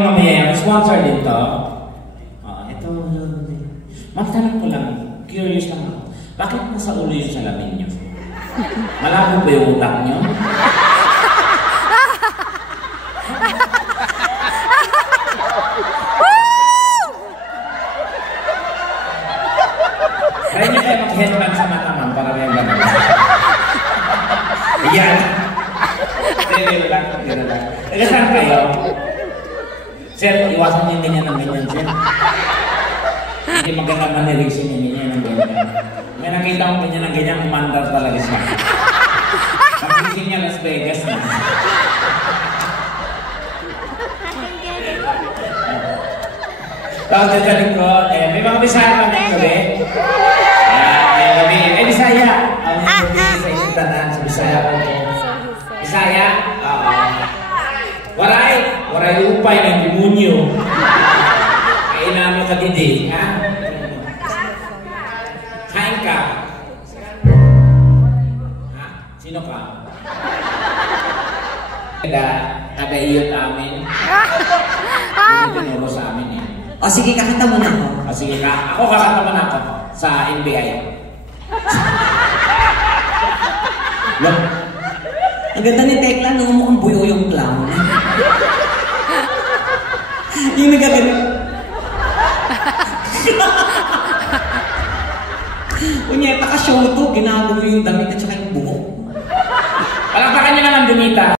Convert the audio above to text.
Mamaya, may sponsor din to. Ito. Magtanong ko lang, curious lang ako. Bakit nasa ulo yung salamin nyo? Malabo ba yung utak nyo? Kaya nyo kayo mag-headband sa mata, ma'am, para may ganun. Ayan. Ganun lang. Nagasan kayo? Sir, iwasan niyo din yan ng ganyan, sir. Hindi magandang manirisin niya ng ganyan. May nakita ko ganyan ng ganyan, umandar talaga siya. Pag-ising niya Las Vegas na. Tapos dyan sa likod, may mga Bisaya pa ng gabi. May Bisaya. Ang gabi sa isang tanan sa Bisaya ko. Bisaya? Waray upay ng demonyo. Kaya namin ka didi, ha? Kain ka. Ha? Sino ka? Taga-iyot amin. Hindi tinuro sa amin eh. O sige, kakanta mo na ako. O sige ka. Ako kakanta mo na ako sa NBI. Look. Ang ganda ni Tekla, nung mukhang buyo yung clown. Yung nagagaling. Kunyeta ka show to, ginagawa yung damit at saka yung buhok. Palakpakan niyo naman, Donita.